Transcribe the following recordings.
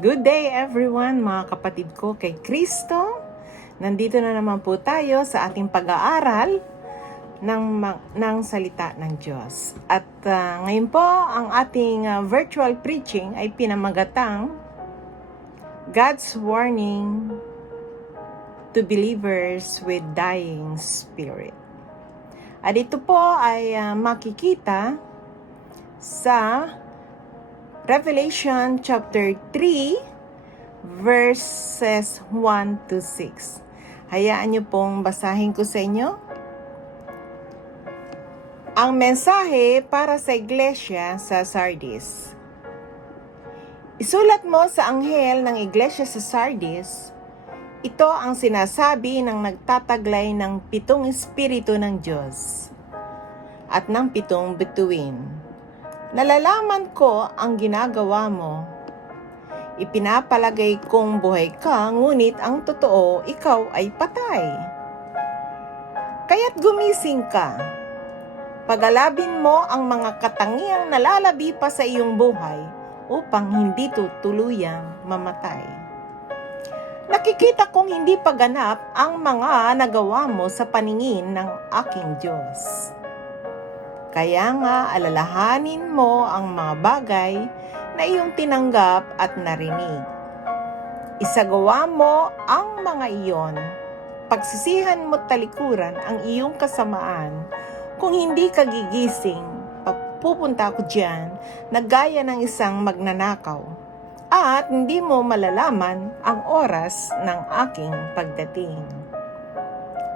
Good day everyone, mga kapatid ko kay Kristo. Nandito na naman po tayo sa ating pag-aaral ng salita ng Diyos. At ngayon po, ang ating virtual preaching ay pinamagatang God's Warning to Believers with Dying Spirit. At ito po ay makikita sa Revelation chapter 3 verses 1 to 6. Hayaan niyo pong basahin ko sa inyo. Ang mensahe para sa iglesia sa Sardis. Isulat mo sa anghel ng iglesia sa Sardis, ito ang sinasabi ng nagtataglay ng 7 espiritu ng Diyos at ng 7 bituin. Nalalaman ko ang ginagawa mo. Ipinapalagay kong buhay ka, ngunit ang totoo, ikaw ay patay. Kaya't gumising ka. Pagalabin mo ang mga katangiang nalalabi pa sa iyong buhay upang hindi tuluyang mamatay. Nakikita kong hindi paganap ang mga nagawa mo sa paningin ng aking Diyos. Kaya nga alalahanin mo ang mga bagay na iyong tinanggap at narinig. Isagawa mo ang mga iyon. Pagsisihan mo talikuran ang iyong kasamaan. Kung hindi ka gigising, pupunta ako diyan na gaya ng isang magnanakaw. At hindi mo malalaman ang oras ng aking pagdating.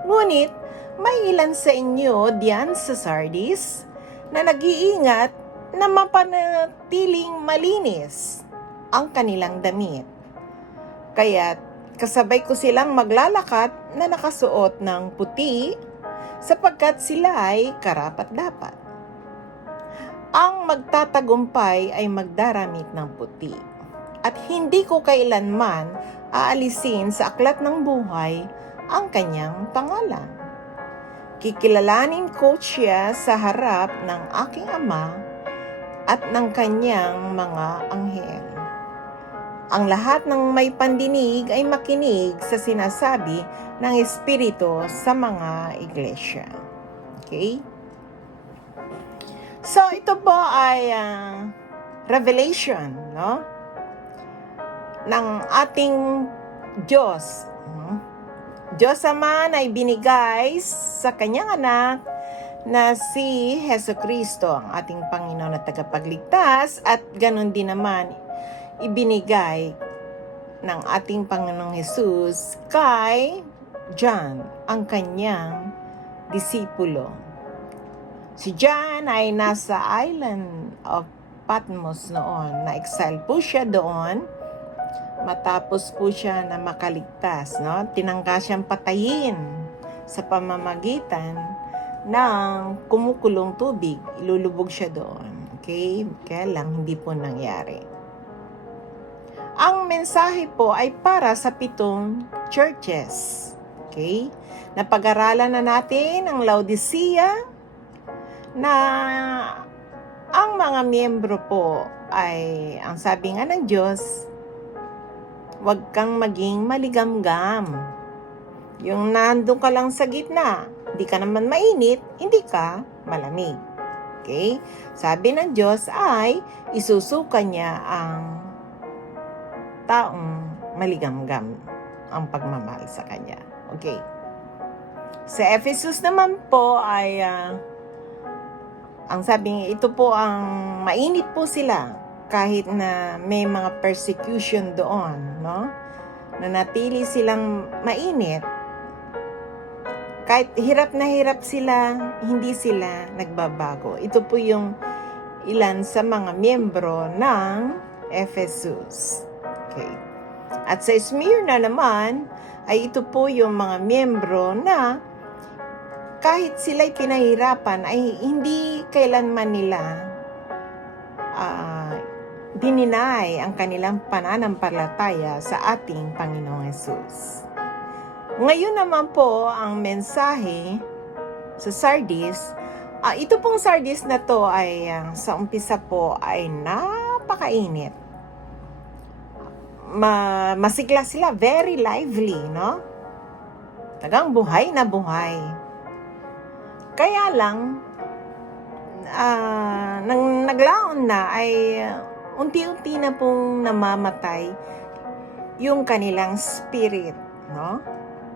Ngunit, may ilan sa inyo diyan sa Sardis na nag-iingat na mapanatiling malinis ang kanilang damit. Kaya kasabay ko silang maglalakad na nakasuot ng puti sapagkat sila ay karapat-dapat. Ang magtatagumpay ay magdaramit ng puti at hindi ko kailanman aalisin sa aklat ng buhay ang kanyang pangalan. Kikilalanin ko siya sa harap ng aking Ama at ng kanyang mga anghel. Ang lahat ng may pandinig ay makinig sa sinasabi ng Espiritu sa mga iglesia. Okay? So, ito po ay revelation, no? Ng ating Diyos. Diyos Ama ay binigay sa kanyang anak na si Jesucristo, ang ating Panginoon at tagapagligtas, at ganun din naman ibinigay ng ating Panginoong Jesus kay John, ang kanyang disipulo. Si John ay nasa island of Patmos noon. Na-exile po siya doon matapos po siya na makaligtas, no? Tinangka siyang patayin sa pamamagitan ng kumukulong tubig. Ilulubog siya doon. Okay? Kaya lang hindi po nangyari. Ang mensahe po ay para sa 7 churches. Okay? Napag-aralan na natin ang Laodicea na ang mga miyembro po ay, ang sabi nga ng Diyos, huwag kang maging maligamgam. Yung nandun ka lang sa gitna, hindi ka naman mainit, hindi ka malamig. Okay? Sabi ng Diyos ay isusuka niya ang taong maligamgam ang pagmamahal sa Kanya. Okay. Sa Ephesus naman po ay ang sabi niya, ito po ang mainit po sila kahit na may mga persecution doon, no? Nanatili silang mainit. Kahit hirap na hirap sila, hindi sila nagbabago. Ito po yung ilan sa mga miyembro ng Ephesus. Okay. At sa Smyrna naman, ay ito po yung mga miyembro na kahit sila'y pinahirapan, ay hindi kailanman nila dininay ang kanilang pananampalataya sa ating Panginoong Hesus. Ngayon naman po, ang mensahe sa Sardis, ito pong Sardis na to ay sa umpisa po ay napakainit. masigla sila, very lively, no? Tagang buhay na buhay. Kaya lang, nang naglaon na ay unti-unti na pong namamatay yung kanilang spirit, no?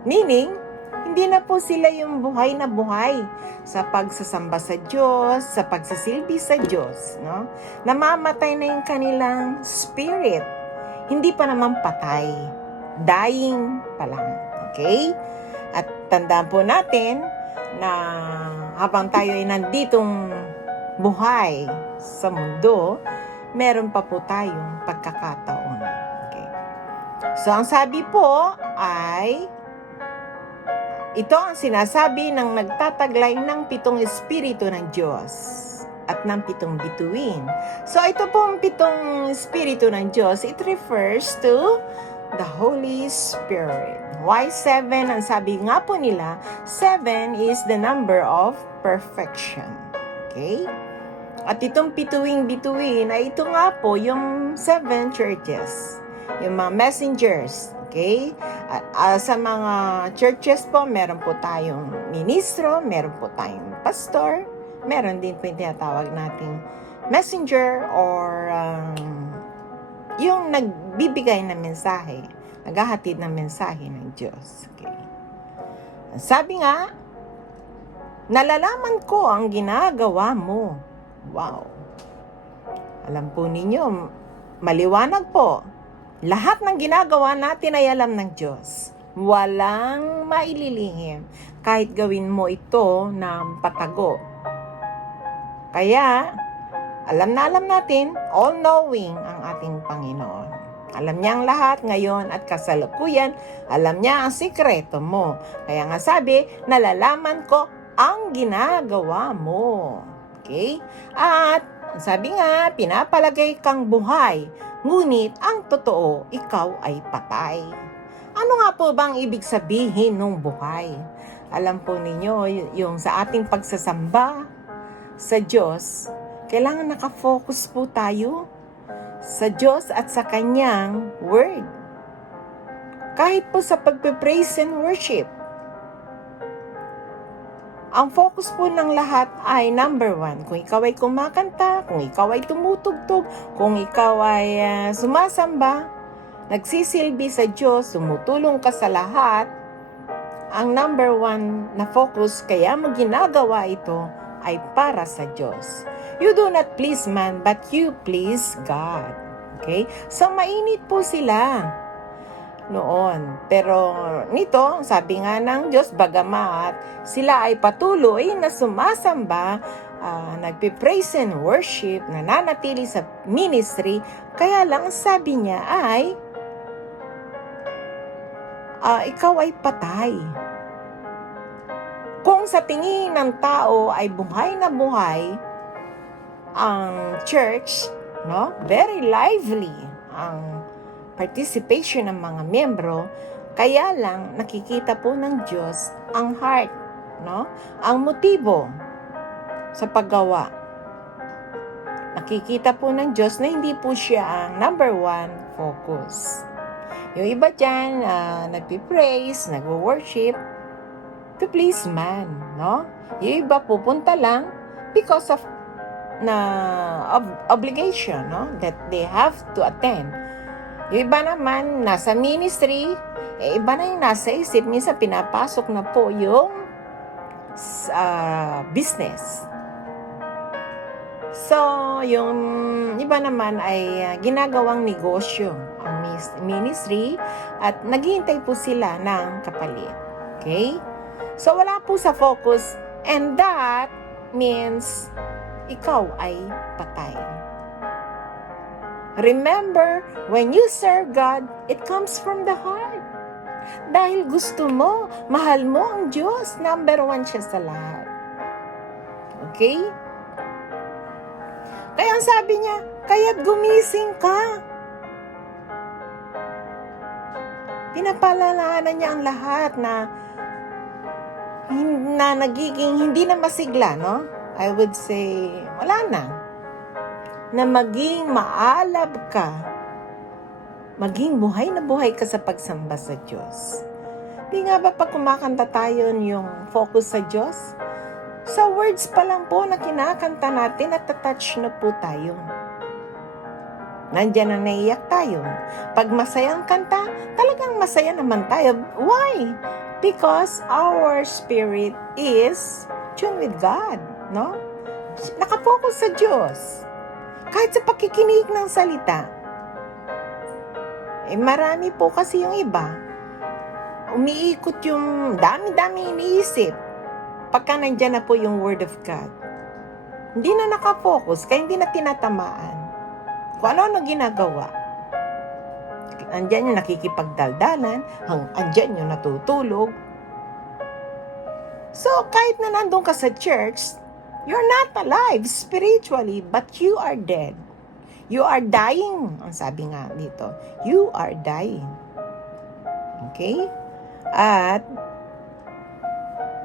Meaning, hindi na po sila yung buhay na buhay sa pagsasamba sa Diyos, sa pagsisilbi sa Diyos, no? Namamatay na yung kanilang spirit. Hindi pa naman patay. Dying pa lang. Okay? At tandaan po natin na habang tayo ay nanditong buhay sa mundo, meron pa po tayong pagkakataon. Okay. So, ang sabi po ay, ito ang sinasabi ng nagtataglay ng 7 espiritu ng Diyos at ng 7 bituin. So, ito pong 7 espiritu ng Diyos, it refers to the Holy Spirit. Why 7? Ang sabi nga po nila, 7 is the number of perfection. Okay? At itong bituin ay ito nga po yung 7 churches. Yung mga messengers. Okay? Sa mga churches po, meron po tayong ministro, meron po tayong pastor, meron din po yung tinatawag nating messenger or yung nagbibigay ng mensahe, naghahatid ng mensahe ng Diyos. Okay? Sabi nga, nalalaman ko ang ginagawa mo. Wow! Alam po ninyo, maliwanag po. Lahat ng ginagawa natin ay alam ng Diyos. Walang maililihim kahit gawin mo ito ng patago. Kaya, alam natin, all-knowing ang ating Panginoon. Alam niya ang lahat ngayon at kasalukuyan, alam niya ang sikreto mo. Kaya nga sabi, nalalaman ko ang ginagawa mo. Okay? At sabi nga, pinapalagay kang buhay, ngunit ang totoo, ikaw ay patay. Ano nga po bang ibig sabihin ng buhay? Alam po ninyo, yung sa ating pagsasamba sa Diyos, kailangan nakafocus po tayo sa Diyos at sa Kanyang Word. Kahit po sa pagpe-praise and worship, ang focus po ng lahat ay number 1. Kung ikaw ay kumakanta, kung ikaw ay tumutugtog, kung ikaw ay sumasamba, nagsisilbi sa Diyos, tumutulong ka sa lahat, ang number 1 na focus, kaya mo ginagawa ito, ay para sa Diyos. You do not please man, but you please God. Okay? So, mainit po sila noon. Pero nito, sabi nga ng Diyos, bagamat sila ay patuloy na sumasamba, nagpe-praise and worship, nananatili sa ministry, kaya lang sabi niya ay, ikaw ay patay. Kung sa tingin ng tao ay buhay na buhay, ang church, no, very lively ang participation ng mga miyembro, kaya lang nakikita po ng Diyos ang heart, no? Ang motibo sa paggawa. Nakikita po ng Diyos na hindi po siya ang number 1 focus. Yung iba dyan, nagpipraise, nagwo-worship to please man, no? Yung iba pupunta lang because of obligation, no? That they have to attend. Yung iba naman, nasa ministry, iba na yung nasa isip. Minsan pinapasok na po yung business. So, yung iba naman ay ginagawang negosyo ang ministry at naghihintay po sila ng kapalit. Okay? So, wala po sa focus, and that means ikaw ay patay. Remember, when you serve God, it comes from the heart. Dahil gusto mo, mahal mo ang Diyos, number 1 siya sa lahat. Okay? Kaya ang sabi niya, kaya't gumising ka. Pinapalalahanan niya ang lahat na nagiging hindi na masigla, no? I would say, wala na. Na maging maalab ka maging buhay na buhay ka sa pagsamba sa Diyos. Di nga ba pag kumakanta tayo yung focus sa Diyos? Sa words pa lang po na kinakanta natin at touch na po tayo. Nandiyan na naiyak tayo. Pag masayang kanta, talagang masaya naman tayo. Why? Because our spirit is tuned with God, no? Nakafocus sa Diyos. Kahit sa pakikinig ng salita. Marami po kasi yung iba, umiikot yung dami-dami iniisip. Pagka nandyan na po yung Word of God. Hindi na nakafocus, kaya hindi na tinatamaan. Kung ano-ano ginagawa. Andyan yung nakikipagdaldalan, andyan yung natutulog. So, kahit na nandun ka sa church, you're not alive spiritually, but you are dead. You are dying. Ang sabi nga dito, you are dying. Okay? At,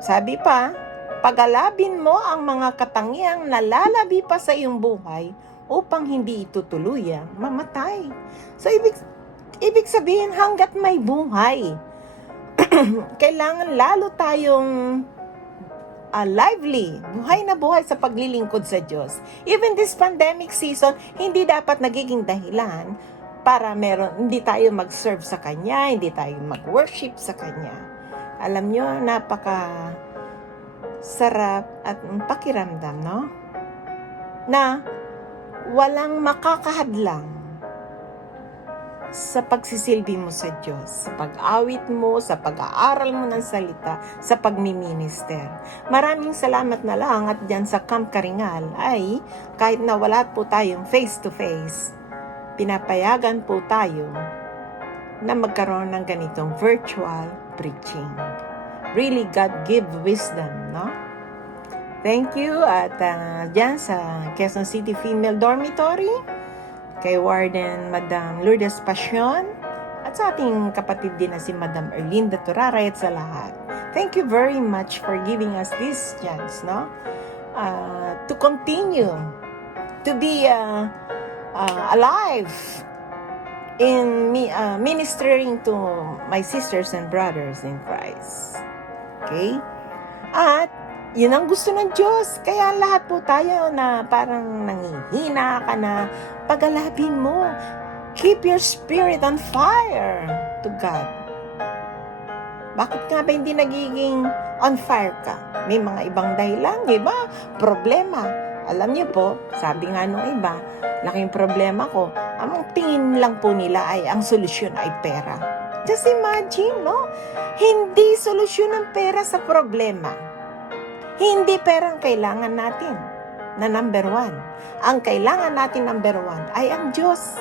sabi pa, pagalabin mo ang mga katangiang nalalabi pa sa iyong buhay upang hindi ito tuluyang mamatay. So, ibig sabihin, hanggat may buhay, kailangan lalo tayong lively, buhay na buhay sa paglilingkod sa Diyos. Even this pandemic season, hindi dapat nagiging dahilan para hindi tayo mag-serve sa Kanya, hindi tayo mag-worship sa Kanya. Alam nyo, napaka sarap at pakiramdam, no? Na walang makakahadlang sa pagsisilbi mo sa Diyos, sa pag-awit mo, sa pag-aaral mo ng salita, sa pagmiminister. Maraming salamat na lang at dyan sa Camp Karingal ay kahit na wala po tayong face-to-face, pinapayagan po tayo na magkaroon ng ganitong virtual preaching. Really, God give wisdom, no? Thank you at dyan sa Quezon City Female Dormitory, kay Warden Madam Lourdes Passion, at sa ating kapatid din na si Madam Erlinda Turaray at sa lahat. Thank you very much for giving us this chance, no? To continue to be alive in ministering to my sisters and brothers in Christ. Okay? At yun ang gusto ng Diyos. Kaya lahat po tayo na parang nangihina ka na, pagalabin mo. Keep your spirit on fire to God. Bakit nga ba hindi nagiging on fire ka? May mga ibang dahilan, di ba? Problema. Alam niyo po, sabi nga nung iba, laking problema ko, ang tingin lang po nila ay ang solusyon ay pera. Just imagine, no? Hindi solusyon ng pera sa problema. Hindi perang kailangan natin na number 1. Ang kailangan natin number 1 ay ang Diyos.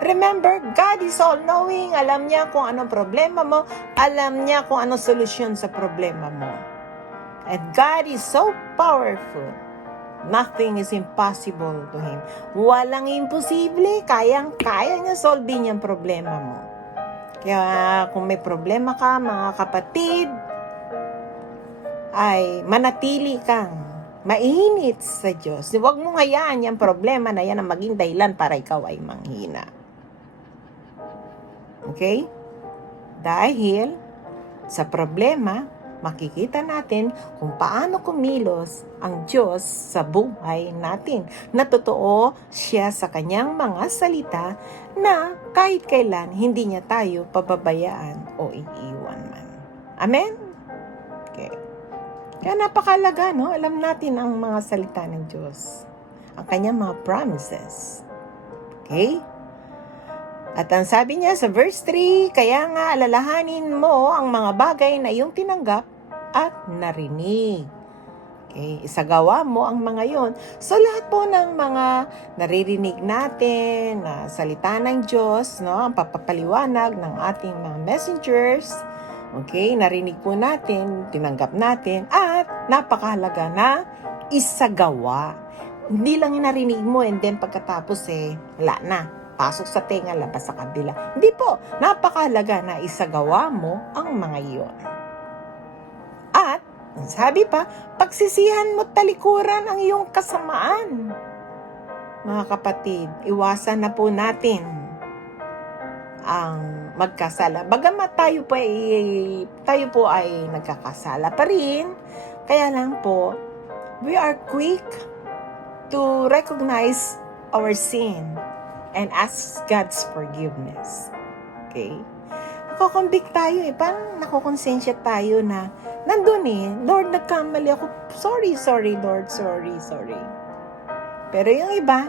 Remember, God is all-knowing. Alam niya kung anong problema mo. Alam niya kung anong solusyon sa problema mo. And God is so powerful. Nothing is impossible to Him. Walang imposible. Kaya niya solvein yung problema mo. Kaya kung may problema ka, mga kapatid, ay manatili kang mainit sa Diyos. Huwag mong hayaan yung problema na yan ang maging dahilan para ikaw ay manghina. Okay? Dahil sa problema, makikita natin kung paano kumilos ang Diyos sa buhay natin. Na totoo siya sa kanyang mga salita na kahit kailan hindi niya tayo pababayaan o iiwan man. Amen? Okay. Kaya napakalaga, no? Alam natin ang mga salita ng Diyos. Ang kanyang mga promises. Okay? At ang sabi niya sa verse 3, kaya nga alalahanin mo ang mga bagay na iyong tinanggap at narinig. Okay? Isagawa mo ang mga yon. So lahat po ng mga naririnig natin na salita ng Diyos, no? Ang papapaliwanag ng ating mga messengers, okay, narinig po natin, tinanggap natin, at napakahalaga na isagawa. Hindi lang yung narinig mo and then pagkatapos wala na. Pasok sa tenga, labas sa kabila. Hindi po, napakahalaga na isagawa mo ang mga iyon. At, sabi pa, pagsisihan mo talikuran ang iyong kasamaan. Mga kapatid, iwasan na po natin ang magkasala. Bagamat tayo po ay nagkakasala pa rin, kaya lang po, we are quick to recognize our sin and ask God's forgiveness. Okay? Nakokonvict tayo parang nakokonsensya tayo na nandun Lord, nagkamali ako. Sorry, Lord, sorry. Pero yung iba,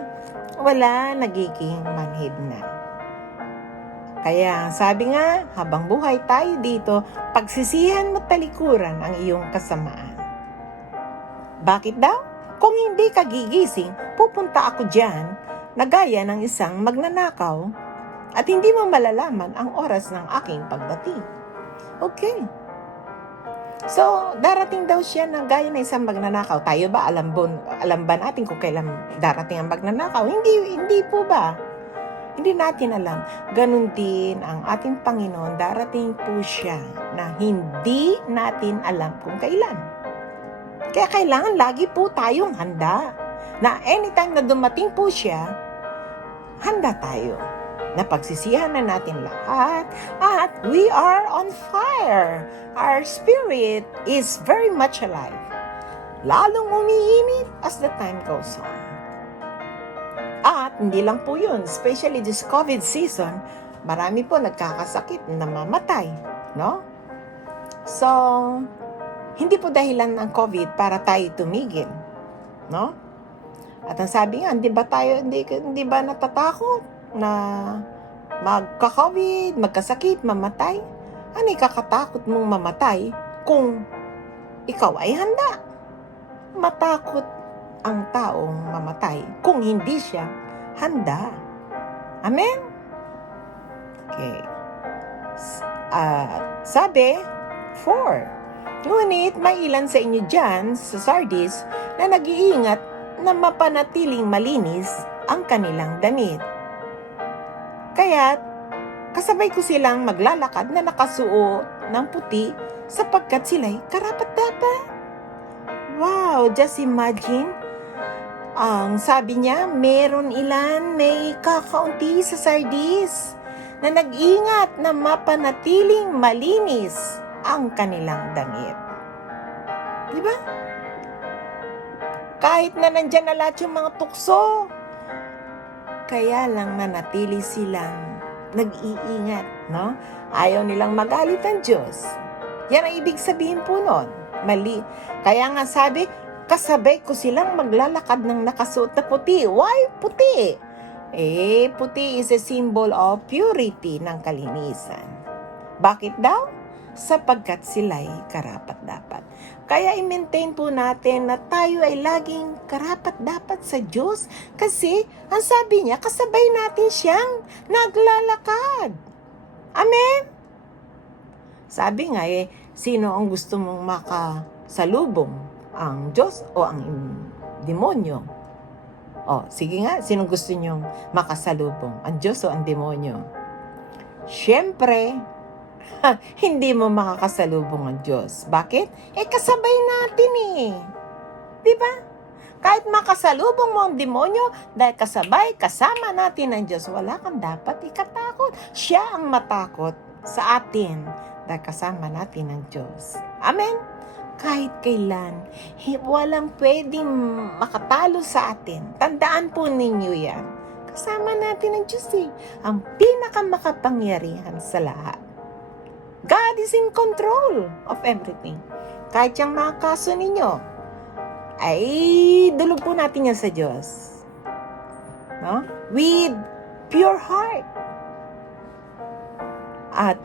wala, nagiging manhid na. Kaya sabi nga, habang buhay tayo dito, pagsisihan mo talikuran ang iyong kasamaan. Bakit daw? Kung hindi ka gigising, pupunta ako diyan na gaya ng isang magnanakaw at hindi mo malalaman ang oras ng aking pagdating. Okay. So, darating daw siya na gaya ng isang magnanakaw. Tayo ba, alam ba natin kung kailan darating ang magnanakaw? Hindi po ba? Hindi natin alam. Ganun din ang ating Panginoon, darating po siya na hindi natin alam kung kailan. Kaya kailangan lagi po tayong handa. Na anytime na dumating po siya, handa tayo. Napagsisihan na natin lahat at we are on fire. Our spirit is very much alive. Lalong umiinit as the time goes on. At hindi lang po yun, especially this COVID season, marami po nagkakasakit, namamatay, no? So, hindi po dahilan ng COVID para tayo tumigil, no? At ang sabi nga, hindi ba natatakot na magka-COVID, magkasakit, mamatay? Ano ikakatakot mong mamatay kung ikaw ay handa? Matakot ang taong mamatay kung hindi siya handa. Amen? Okay. Sabi, 4. Ngunit may ilan sa inyo dyan sa Sardis na nag-iingat na mapanatiling malinis ang kanilang damit. Kaya't kasabay ko silang maglalakad na nakasuot ng puti sapagkat sila'y karapat-dapat. Wow, just imagine. Ang sabi niya, may kakaunti sa Sardis na nag-ingat na mapanatiling malinis ang kanilang damit. Diba? Kahit na nandyan na lahat yung mga tukso, kaya lang nanatili silang nag-iingat, no? Ayaw nilang magalit ang Diyos. Yan ang ibig sabihin po nun. Mali. Kaya nga sabi, kasabay ko silang maglalakad ng nakasuot na puti. Why puti? Puti is a symbol of purity ng kalinisan. Bakit daw? Sapagkat sila'y karapat-dapat. Kaya i-maintain po natin na tayo ay laging karapat-dapat sa Diyos kasi ang sabi niya, kasabay natin siyang naglalakad. Amen? Sabi nga sino ang gusto mong makasalubong? Ang Diyos o ang demonyo? Sige nga, sino gusto nyong makasalubong? Ang Diyos o ang demonyo? Siyempre, hindi mo makakasalubong ang Diyos. Bakit? Kasabay natin Diba? Kahit makasalubong mo ang demonyo, dahil kasama natin ang Diyos, wala kang dapat ikatakot. Siya ang matakot sa atin dahil kasama natin ang Diyos. Amen? Kahit kailan, walang pwedeng makatalo sa atin. Tandaan po ninyo yan. Kasama natin ang Diyos ang pinakamakapangyarihan sa lahat. God is in control of everything. Kahit yung mga kaso ninyo, ay dulog po natin yan sa Diyos. No? With pure heart. At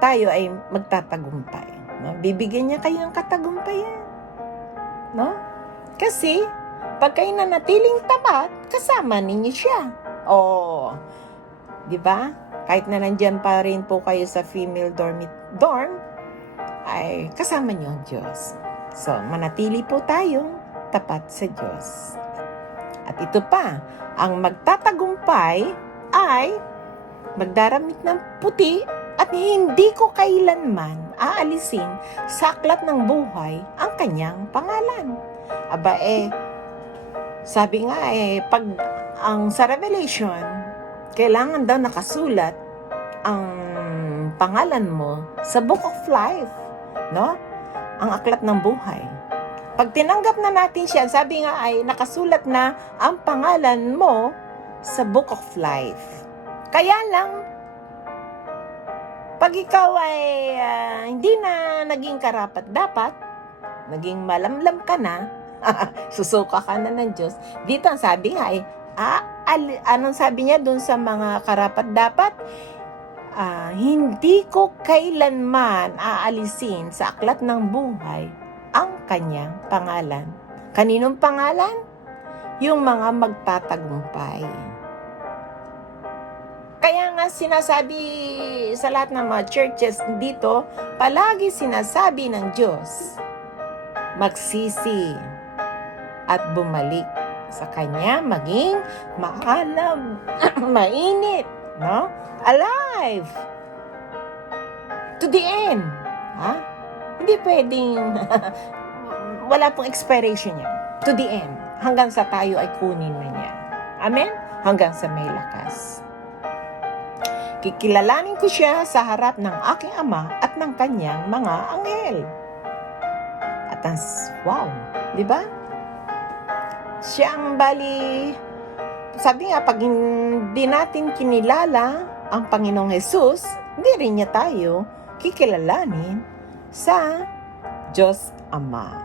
tayo ay magtatagumpay. No? Bibigyan niya kayo ng katagumpayan. No? Kasi, pag kayo nanatiling tapat, kasama ninyo siya. Di ba? Kahit na nandyan pa rin po kayo sa female dorm, ay kasama niyo ang Diyos. So, manatili po tayong tapat sa Diyos. At ito pa, ang magtatagumpay ay magdaramit ng puti at hindi ko kailanman aalisin sa aklat ng buhay ang kanyang pangalan. Sabi nga pag ang sa Revelation, kailangan daw nakasulat ang pangalan mo sa Book of Life, no? Ang aklat ng buhay. Pag tinanggap na natin siya, sabi nga ay nakasulat na ang pangalan mo sa Book of Life. Kaya lang, pag ikaw ay hindi na naging karapat-dapat, naging malamlam ka na, susuka ka na ng Diyos. Dito ang sabi nga ay, anong sabi niya dun sa mga karapat-dapat? Hindi ko kailanman aalisin sa aklat ng buhay ang kanyang pangalan. Kaninong pangalan? Yung mga magtatagumpay. Kaya nga sinasabi sa lahat ng mga churches dito, palagi sinasabi ng Diyos, magsisi at bumalik sa Kanya, maging maalam, mainit, no? Alive to the end. Hindi pwedeng wala pong expiration niya. To the end. Hanggang sa tayo ay kunin na niya. Amen? Hanggang sa may lakas. Kikilalanin ko siya sa harap ng aking ama at ng kanyang mga anghel. At wow, di ba? Siya ang sabi nga, pag hindi natin kinilala ang Panginoong Hesus, hindi rin niya tayo kikilalanin sa Diyos Ama.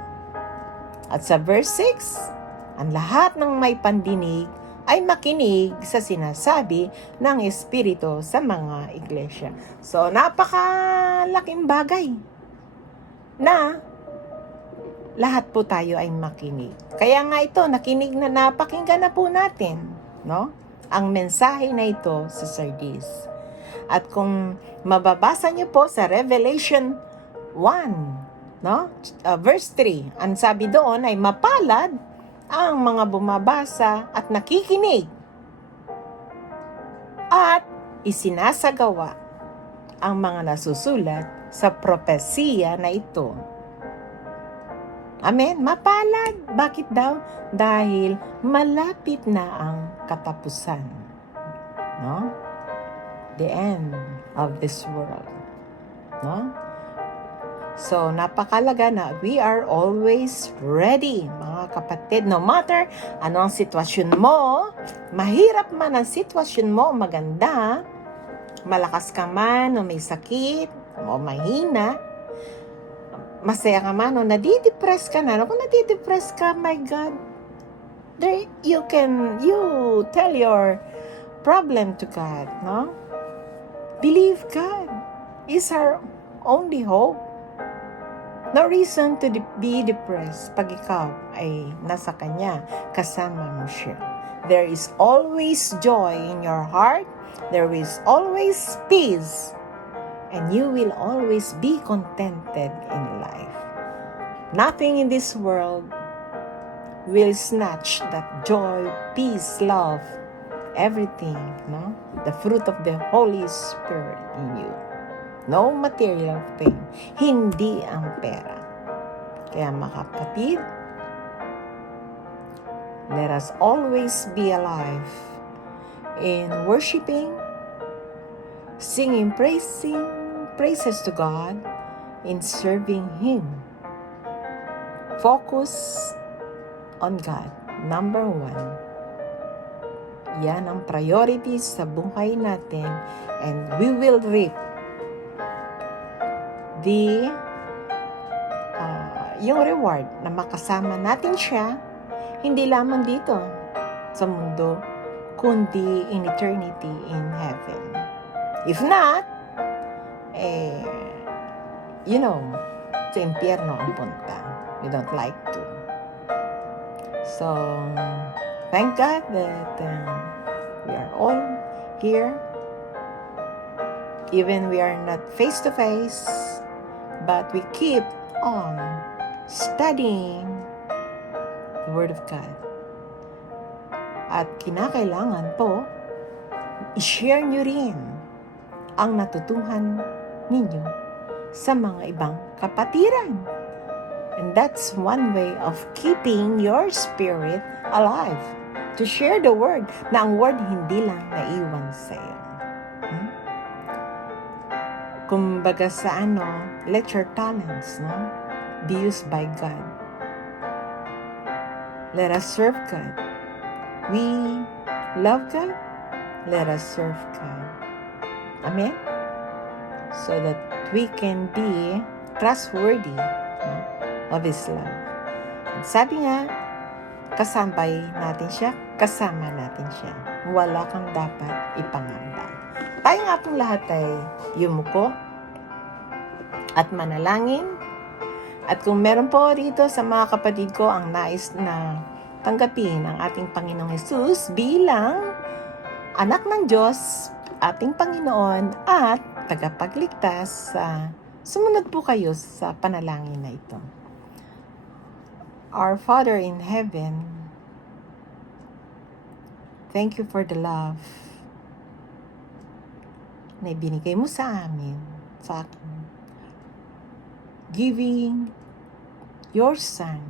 At sa verse 6, ang lahat ng may pandinig ay makinig sa sinasabi ng Espiritu sa mga iglesia. So, napakalaking bagay na lahat po tayo ay makinig. Kaya nga ito, napakinggan na po natin, no? Ang mensahe na ito sa Sardis. At kung mababasa niyo po sa Revelation 1, no? Verse 3, ang sabi doon ay mapalad ang mga bumabasa at nakikinig at isinasagawa ang mga nasusulat sa propesiya na ito. Amen? Mapalad. Bakit daw? Dahil malapit na ang katapusan. No? The end of this world. No? So, napakalaga na we are always ready, mga kapatid. No matter ano ang sitwasyon mo, mahirap man ang sitwasyon mo, maganda, malakas ka man o may sakit o mahina, masaya ka man o nadidepress ka na. Kung nadidepress ka, my God, there you tell your problem to God, no? Believe God is our only hope. No reason to be depressed pag ikaw ay nasa Kanya, kasama mo siya. There is always joy in your heart. There is always peace. And you will always be contented in life. Nothing in this world will snatch that joy, peace, love, everything, no? The fruit of the Holy Spirit in you. No material thing. Hindi ang pera. Kaya mga kapatid, let us always be alive in worshiping, singing, praises to God, in serving Him. Focus on God. Number 1. Yan ang priorities sa buhay natin, and we will reap yung reward na makasama natin siya, hindi lamang dito sa mundo, kundi in eternity in heaven. If not, sa impyerno ang punta. We don't like to. So, thank God that we are all here. Even we are not face to face, but we keep on studying the Word of God. At kinakailangan po, i-share nyo rin ang natutuhan ninyo sa mga ibang kapatiran. And that's one way of keeping your spirit alive. To share the Word, na ang Word hindi lang naiwan sa iyo. kumbaga sa let your talents, be used by God. Let us serve God. We love God. Let us serve God. Amen? So that we can be trustworthy of His love. And sabi nga, kasambay natin siya, kasama natin siya. Wala kang dapat ipangamba. Tayo nga pong lahat ay yumuko at manalangin. At kung meron po rito sa mga kapatid ko ang nais na tanggapin ang ating Panginoong Hesus bilang anak ng Diyos, ating Panginoon at tagapagligtas, sumunod po kayo sa panalangin na ito. Our Father in heaven, thank you for the love na ibinigay mo sa amin, sa akin. Giving your Son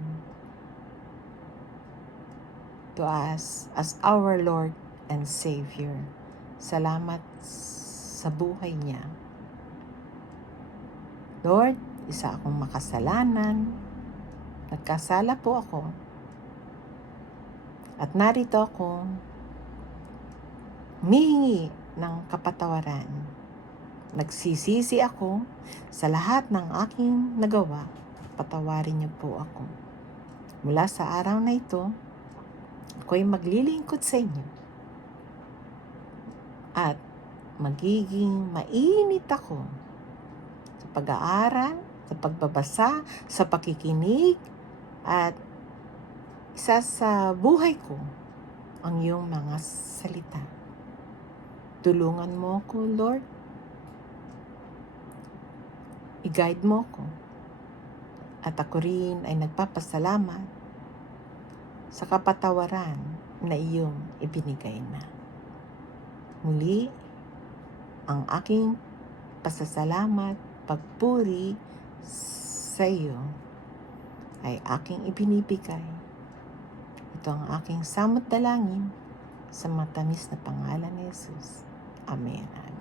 to us as our Lord and Savior. Salamat sa buhay niya. Lord, isa akong makasalanan. Nagkasala po ako. At narito ako humihingi ng kapatawaran. Nagsisisi ako sa lahat ng aking nagawa. Patawarin niyo po ako. Mula sa araw na ito, ako'y maglilingkod sa inyo. At magiging mainit ako sa pag-aaral, sa pagbabasa, sa pakikinig, at isa sa buhay ko ang iyong mga salita. Tulungan mo ako, Lord. I-guide mo ako. At ako rin ay nagpapasalamat sa kapatawaran na iyong ibinigay na. Muli, ang aking pasasalamat, pagpuri sa iyo ay aking ibinibigay. Ito ang aking samot dalangin sa matamis na pangalan ni Jesus. Amen. Amen.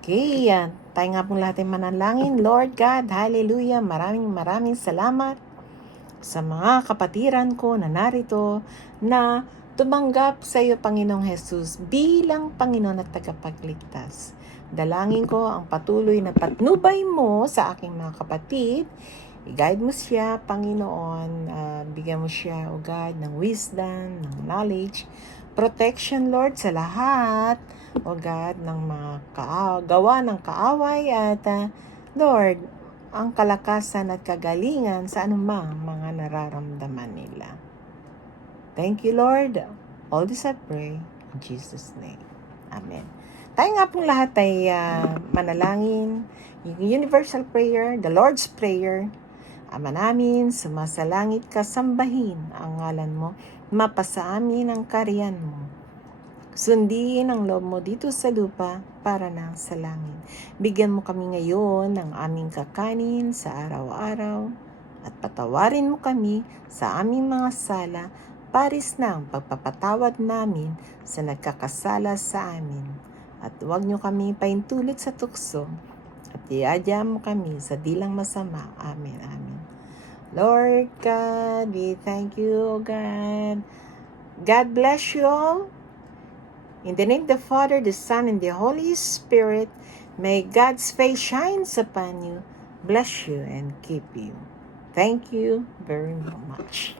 Okay, tayo nga pong lahat ay manalangin. Lord God, hallelujah, maraming salamat sa mga kapatiran ko na narito na tumanggap sa iyo, Panginoong Jesus, bilang Panginoon at tagapagligtas. Dalangin ko ang patuloy na patnubay mo sa aking mga kapatid. I-guide mo siya, Panginoon. Bigyan mo siya, O God, ng wisdom, ng knowledge, protection, Lord, sa lahat, O God, ng mga gawa ng kaaway at, Lord, ang kalakasan at kagalingan sa anumang mga nararamdaman nila. Thank you, Lord. All this I pray in Jesus' name. Amen. Tayo nga pong lahat ay manalangin. Yung universal prayer, the Lord's Prayer. Ama namin, sumasalangit ka, sambahin ang ngalan mo. Mapasa amin ang kaharian mo. Sundin ang loob mo dito sa lupa para na sa langit. Bigyan mo kami ngayon ng aming kakanin sa araw-araw at patawarin mo kami sa aming mga sala, paris ng pagpapatawad namin sa nagkakasala sa amin. At huwag niyo kami paintulot sa tukso at iadya mo kami sa dilang masama. Amen. Amen. Lord God, we thank you, God. God bless you all. In the name of the Father, the Son, and the Holy Spirit, may God's face shine upon you, bless you, and keep you. Thank you very much.